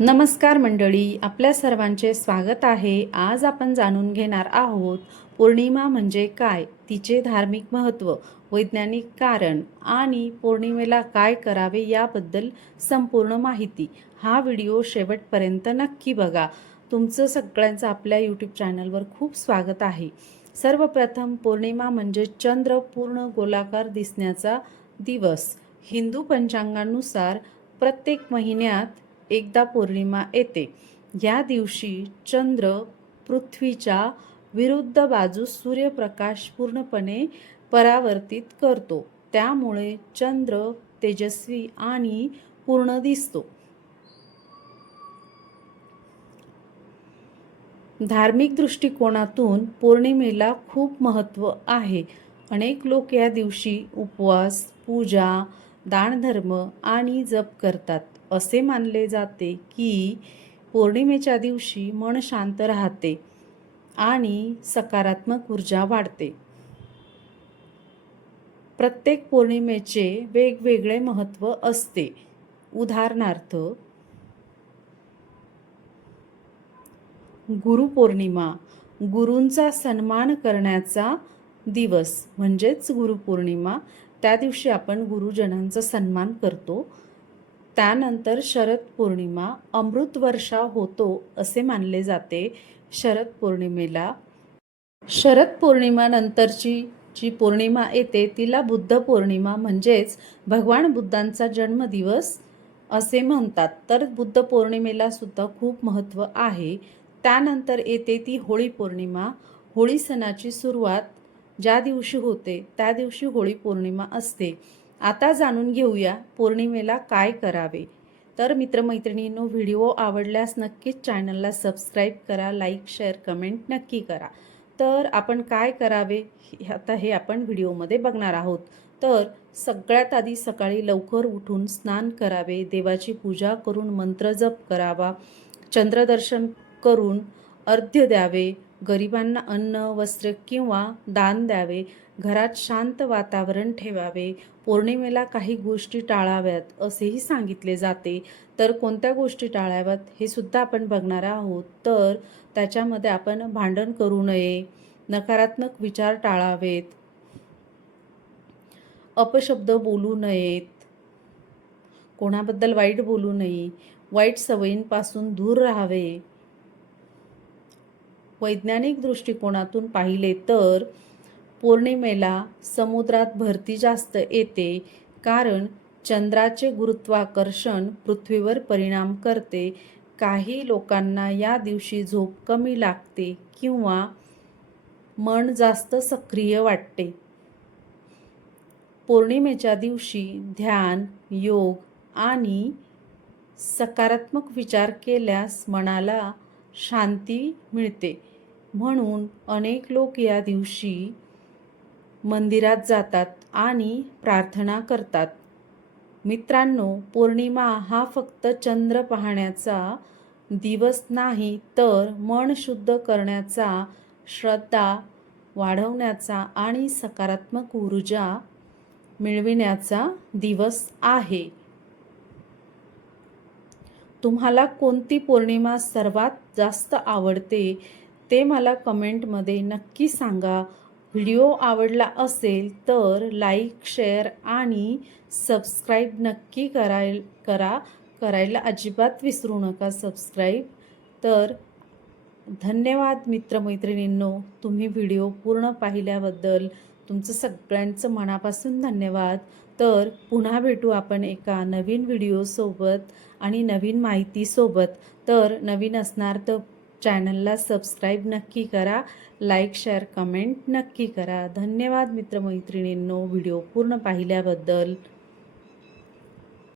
नमस्कार मंडळी, आपल्या सर्वांचे स्वागत आहे। आज आपण जाणून घेणार आहोत पौर्णिमा म्हणजे काय, तिचे धार्मिक महत्त्व, वैज्ञानिक कारण आणि पौर्णिमेला काय करावे याबद्दल संपूर्ण माहिती। हा व्हिडिओ शेवटपर्यंत नक्की बघा। तुमचं सगळ्यांचं आपल्या यूट्यूब चॅनलवर खूप स्वागत आहे। सर्वप्रथम पौर्णिमा म्हणजे चंद्र पूर्ण गोलाकार दिसण्याचा दिवस। हिंदू पंचांगानुसार प्रत्येक महिन्यात एकदा पौर्णिमा येते। या दिवशी चंद्र पृथ्वीच्या विरुद्ध बाजूस सूर्यप्रकाश पूर्णपणे परावर्तित करतो, त्यामुळे चंद्र तेजस्वी आणि पूर्ण दिसतो। धार्मिक दृष्टिकोनातून पौर्णिमेला खूप महत्त्व आहे। अनेक लोक या दिवशी उपवास, पूजा, दानधर्म आणि जप करतात। असे मानले जाते की पौर्णिमेच्या दिवशी मन शांत राहते आणि सकारात्मक ऊर्जा वाढते। प्रत्येक पौर्णिमेचे वेगवेगळे महत्त्व असते। उदाहरणार्थ, गुरुपौर्णिमा, गुरूंचा सन्मान करण्याचा दिवस म्हणजेच गुरुपौर्णिमा। त्या दिवशी आपण गुरुजनांचा सन्मान करतो। त्यानंतर शरद पौर्णिमा, अमृत वर्षा होतो असे मानले जाते शरद पौर्णिमेला। शरद पौर्णिमा नंतरची जी पौर्णिमा येते तिला बुद्ध पौर्णिमा म्हणजेच भगवान बुद्धांचा जन्मदिवस असे म्हणतात। तर बुद्ध पौर्णिमेला सुद्धा खूप महत्त्व आहे। त्यानंतर येते ती होळी पौर्णिमा। होळी सणाची सुरुवात ज्या दिवशी होते त्या दिवशी होळी पौर्णिमा असते। आता जाणून घेऊया पौर्णिमेला काय करावे। तर मित्रमैत्रिणींनो, व्हिडिओ आवडल्यास नक्कीच चॅनलला सबस्क्राईब करा, लाईक, शेअर, कमेंट नक्की करा। तर आपण काय करावे आता हे आपण व्हिडिओमध्ये बघणार आहोत। तर सगळ्यात आधी सकाळी लवकर उठून स्नान करावे, देवाची पूजा करून मंत्र जप करावा, चंद्रदर्शन करून अर्घ्य द्यावे, गरिबांना अन्न, वस्त्र किंवा दान द्यावे, घरात शांत वातावरण ठेवावे। पौर्णिमेला काही गोष्टी टाळाव्यात असेही सांगितले जाते। तर कोणत्या गोष्टी टाळाव्यात हे सुद्धा आपण बघणार आहोत। तर त्याच्यामध्ये आपण भांडण करू नये, नकारात्मक विचार टाळावेत, अपशब्द बोलू नयेत, कोणाबद्दल वाईट बोलू नये, वाईट सवयींपासून दूर राहावे। वैज्ञानिक दृष्टिकोनातून पाहिले तर पौर्णिमेला समुद्रात भरती जास्त येते, कारण चंद्राचे गुरुत्वाकर्षण पृथ्वीवर परिणाम करते। काही लोकांना या दिवशी झोप कमी लागते किंवा मन जास्त सक्रिय वाटते। पौर्णिमेच्या दिवशी ध्यान, योग आणि सकारात्मक विचार केल्यास मनाला शांती मिळते। म्हणून अनेक लोक या दिवशी मंदिरात जातात आणि प्रार्थना करतात। मित्रांनो, पौर्णिमा हा फक्त चंद्र पाहण्याचा दिवस नाही, तर मन शुद्ध करण्याचा, श्रद्धा वाढवण्याचा आणि सकारात्मक ऊर्जा मिळविण्याचा दिवस आहे। तुम्हाला कोणती पौर्णिमा सर्वात जास्त आवडते ते मला कमेंटमध्ये नक्की सांगा। व्हिडिओ आवडला असेल तर लाईक, शेअर आणि सबस्क्राईब नक्की करायला अजिबात विसरू नका सबस्क्राईब। तर धन्यवाद मित्रमैत्रिणींनो, तुम्ही व्हिडिओ पूर्ण पाहिल्याबद्दल तुमचं सगळ्यांचं मनापासून धन्यवाद। तर पुन्हा भेटू आपण एका नवीन व्हिडिओसोबत आणि नवीन माहितीसोबत। तर नवीन असणार तर चॅनलला सबस्क्राईब नक्की करा, लाईक, शेअर, कमेंट नक्की करा। धन्यवाद मित्रमैत्रिणींनो, व्हिडिओ पूर्ण पाहिल्याबद्दल।